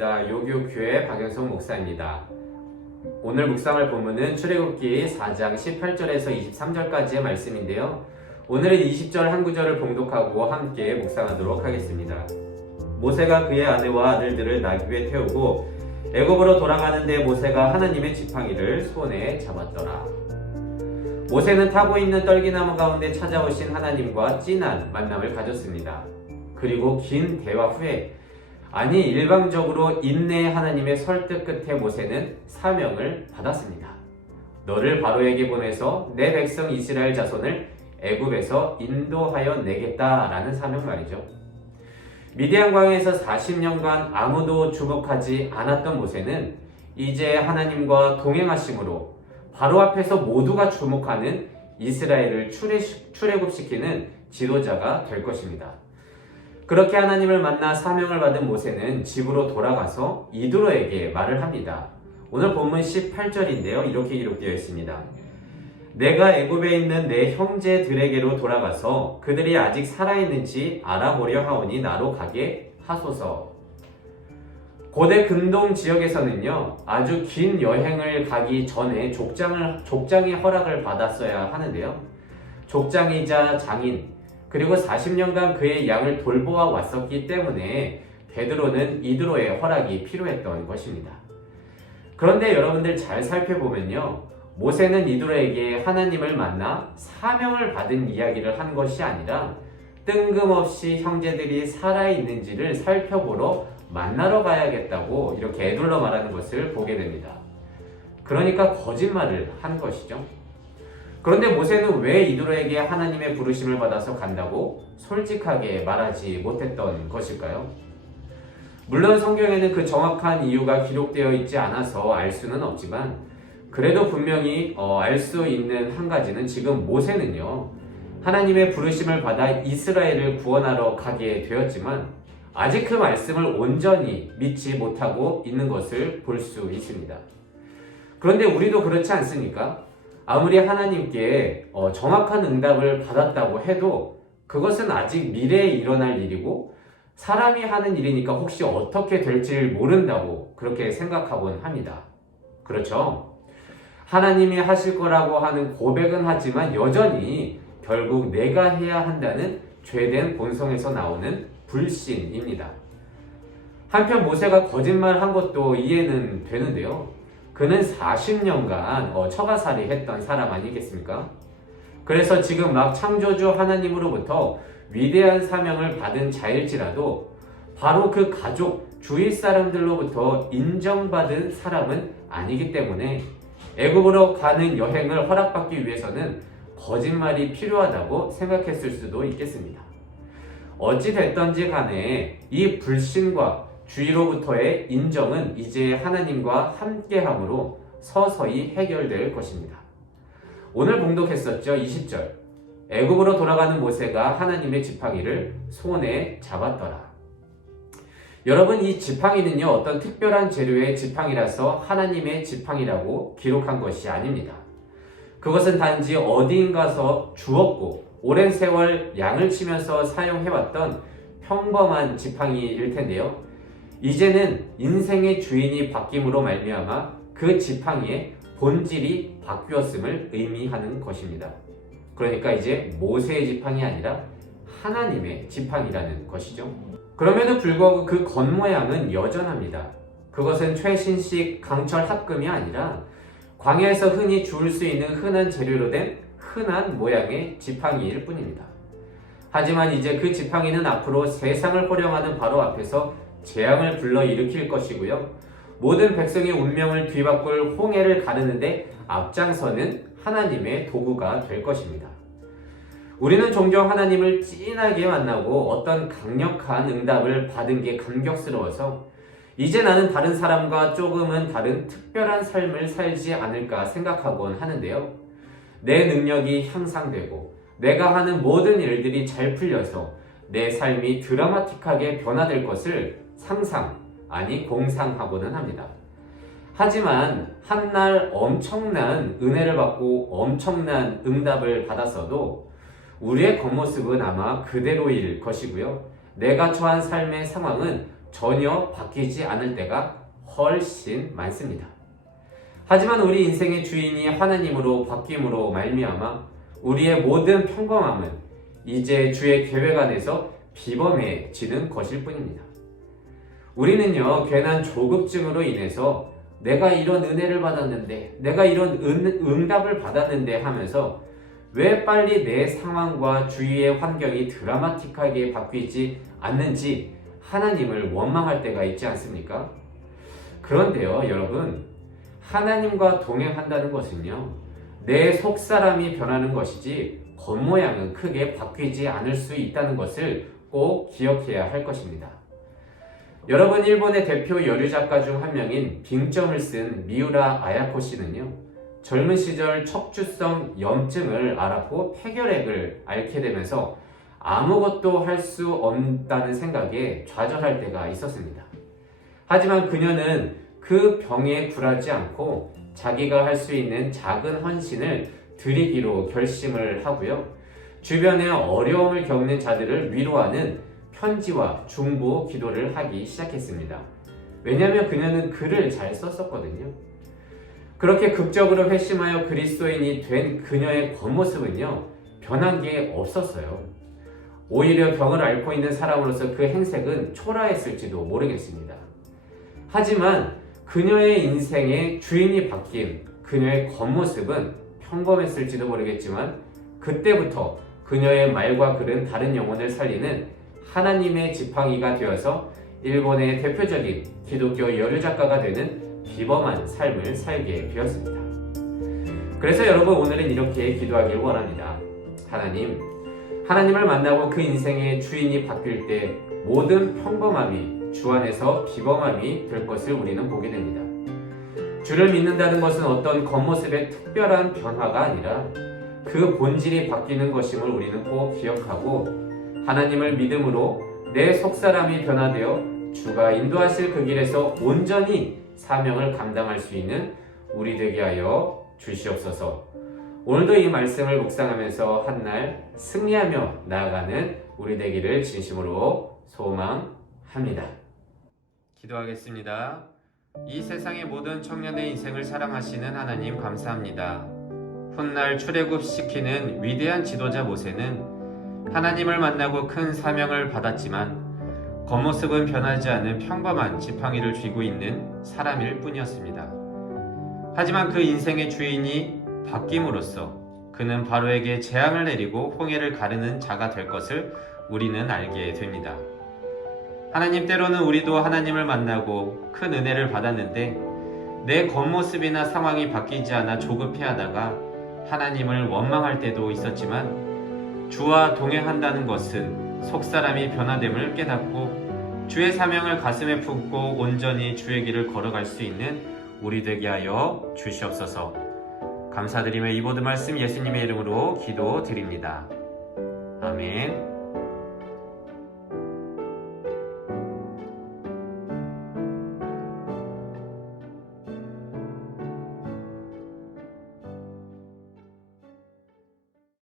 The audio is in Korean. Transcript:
반갑습니다. 요교교회 박영성 목사입니다. 오늘 묵상할 본문은 출애굽기 4장 18절에서 23절까지의 말씀인데요. 오늘은 20절 한 구절을 봉독하고 함께 묵상하도록 하겠습니다. 모세가 그의 아내와 아들들을 나귀에 태우고 애굽으로 돌아가는데 모세가 하나님의 지팡이를 손에 잡았더라. 모세는 타고 있는 떨기나무 가운데 찾아오신 하나님과 진한 만남을 가졌습니다. 그리고 긴 대화 후에 일방적으로 인내의 하나님의 설득 끝에 모세는 사명을 받았습니다. 너를 바로에게 보내서 내 백성 이스라엘 자손을 애굽에서 인도하여 내겠다라는 사명 말이죠. 미디안 광야에서 40년간 아무도 주목하지 않았던 모세는 이제 하나님과 동행하심으로 바로 앞에서 모두가 주목하는 이스라엘을 출애굽시키는 지도자가 될 것입니다. 그렇게 하나님을 만나 사명을 받은 모세는 집으로 돌아가서 이드로에게 말을 합니다. 오늘 본문 18절인데요. 이렇게 기록되어 있습니다. 내가 애굽에 있는 내 형제들에게로 돌아가서 그들이 아직 살아있는지 알아보려 하오니 나로 가게 하소서. 고대 근동 지역에서는요, 아주 긴 여행을 가기 전에 족장의 허락을 받았어야 하는데요. 족장이자 장인, 그리고 40년간 그의 양을 돌보아 왔었기 때문에 베드로는 이드로의 허락이 필요했던 것입니다. 그런데 여러분들 잘 살펴보면요, 모세는 이드로에게 하나님을 만나 사명을 받은 이야기를 한 것이 아니라 뜬금없이 형제들이 살아있는지를 살펴보러 만나러 가야겠다고 이렇게 애둘러 말하는 것을 보게 됩니다. 그러니까 거짓말을 한 것이죠. 그런데 모세는 왜 이드로에게 하나님의 부르심을 받아서 간다고 솔직하게 말하지 못했던 것일까요? 물론 성경에는 그 정확한 이유가 기록되어 있지 않아서 알 수는 없지만 그래도 분명히 알 수 있는 한 가지는 지금 모세는요, 하나님의 부르심을 받아 이스라엘을 구원하러 가게 되었지만 아직 그 말씀을 온전히 믿지 못하고 있는 것을 볼 수 있습니다. 그런데 우리도 그렇지 않습니까? 아무리 하나님께 정확한 응답을 받았다고 해도 그것은 아직 미래에 일어날 일이고 사람이 하는 일이니까 혹시 어떻게 될지를 모른다고 그렇게 생각하곤 합니다. 그렇죠? 하나님이 하실 거라고 하는 고백은 하지만 여전히 결국 내가 해야 한다는 죄된 본성에서 나오는 불신입니다. 한편 모세가 거짓말한 것도 이해는 되는데요. 그는 40년간 처가살이 했던 사람 아니겠습니까? 그래서 지금 막 창조주 하나님으로부터 위대한 사명을 받은 자일지라도 바로 그 가족, 주위 사람들로부터 인정받은 사람은 아니기 때문에 애굽으로 가는 여행을 허락받기 위해서는 거짓말이 필요하다고 생각했을 수도 있겠습니다. 어찌 됐던지 간에 이 불신과 주위로부터의 인정은 이제 하나님과 함께함으로 서서히 해결될 것입니다. 오늘 봉독했었죠. 20절. 애굽으로 돌아가는 모세가 하나님의 지팡이를 손에 잡았더라. 여러분, 이 지팡이는요, 어떤 특별한 재료의 지팡이라서 하나님의 지팡이라고 기록한 것이 아닙니다. 그것은 단지 어디인가서 주웠고 오랜 세월 양을 치면서 사용해왔던 평범한 지팡이일 텐데요. 이제는 인생의 주인이 바뀜으로 말미암아 그 지팡이의 본질이 바뀌었음을 의미하는 것입니다. 그러니까 이제 모세의 지팡이 아니라 하나님의 지팡이라는 것이죠. 그럼에도 불구하고 그 겉모양은 여전합니다. 그것은 최신식 강철 합금이 아니라 광야에서 흔히 주울 수 있는 흔한 재료로 된 흔한 모양의 지팡이일 뿐입니다. 하지만 이제 그 지팡이는 앞으로 세상을 호령하는 바로 앞에서 재앙을 불러일으킬 것이고요. 모든 백성의 운명을 뒤바꿀 홍해를 가르는데 앞장서는 하나님의 도구가 될 것입니다. 우리는 종종 하나님을 찐하게 만나고 어떤 강력한 응답을 받은 게 감격스러워서 이제 나는 다른 사람과 조금은 다른 특별한 삶을 살지 않을까 생각하곤 하는데요. 내 능력이 향상되고 내가 하는 모든 일들이 잘 풀려서 내 삶이 드라마틱하게 변화될 것을 상상, 아니 공상하고는 합니다. 하지만 한날 엄청난 은혜를 받고 엄청난 응답을 받았어도 우리의 겉모습은 아마 그대로일 것이고요. 내가 처한 삶의 상황은 전혀 바뀌지 않을 때가 훨씬 많습니다. 하지만 우리 인생의 주인이 하나님으로 바뀜으로 말미암아 우리의 모든 평범함은 이제 주의 계획 안에서 비범해지는 것일 뿐입니다. 우리는요, 괜한 조급증으로 인해서 내가 이런 은혜를 받았는데, 내가 이런 응답을 받았는데 하면서 왜 빨리 내 상황과 주위의 환경이 드라마틱하게 바뀌지 않는지 하나님을 원망할 때가 있지 않습니까? 그런데요, 여러분, 하나님과 동행한다는 것은요, 내 속사람이 변하는 것이지 겉모양은 크게 바뀌지 않을 수 있다는 것을 꼭 기억해야 할 것입니다. 여러분, 일본의 대표 여류 작가 중 한 명인 빙점을 쓴 미우라 아야코 씨는요, 젊은 시절 척추성 염증을 앓았고 폐결핵을 앓게 되면서 아무것도 할 수 없다는 생각에 좌절할 때가 있었습니다. 하지만 그녀는 그 병에 굴하지 않고 자기가 할 수 있는 작은 헌신을 드리기로 결심을 하고요, 주변에 어려움을 겪는 자들을 위로하는 편지와 중보 기도를 하기 시작했습니다. 왜냐하면 그녀는 글을 잘 썼었거든요. 그렇게 극적으로 회심하여 그리스도인이 된 그녀의 겉모습은요, 변한 게 없었어요. 오히려 병을 앓고 있는 사람으로서 그 행색은 초라했을지도 모르겠습니다. 하지만 그녀의 인생의 주인이 바뀐 그녀의 겉모습은 평범했을지도 모르겠지만 그때부터 그녀의 말과 글은 다른 영혼을 살리는 하나님의 지팡이가 되어서 일본의 대표적인 기독교 여류 작가가 되는 비범한 삶을 살게 되었습니다. 그래서 여러분, 오늘은 이렇게 기도하길 원합니다. 하나님을 만나고 그 인생의 주인이 바뀔 때 모든 평범함이 주 안에서 비범함이 될 것을 우리는 보게 됩니다. 주를 믿는다는 것은 어떤 겉모습의 특별한 변화가 아니라 그 본질이 바뀌는 것임을 우리는 꼭 기억하고, 하나님을 믿음으로 내 속사람이 변화되어 주가 인도하실 그 길에서 온전히 사명을 감당할 수 있는 우리 되게 하여 주시옵소서. 오늘도 이 말씀을 묵상하면서 한날 승리하며 나아가는 우리 되기를 진심으로 소망합니다. 기도하겠습니다. 이 세상의 모든 청년의 인생을 사랑하시는 하나님, 감사합니다. 훗날 출애굽시키는 위대한 지도자 모세는 하나님을 만나고 큰 사명을 받았지만 겉모습은 변하지 않은 평범한 지팡이를 쥐고 있는 사람일 뿐이었습니다. 하지만 그 인생의 주인이 바뀜으로써 그는 바로에게 재앙을 내리고 홍해를 가르는 자가 될 것을 우리는 알게 됩니다. 하나님, 때로는 우리도 하나님을 만나고 큰 은혜를 받았는데 내 겉모습이나 상황이 바뀌지 않아 조급해하다가 하나님을 원망할 때도 있었지만, 주와 동행한다는 것은 속사람이 변화됨을 깨닫고 주의 사명을 가슴에 품고 온전히 주의 길을 걸어갈 수 있는 우리 되게 하여 주시옵소서. 감사드리며 이 모든 말씀 예수님의 이름으로 기도드립니다. 아멘.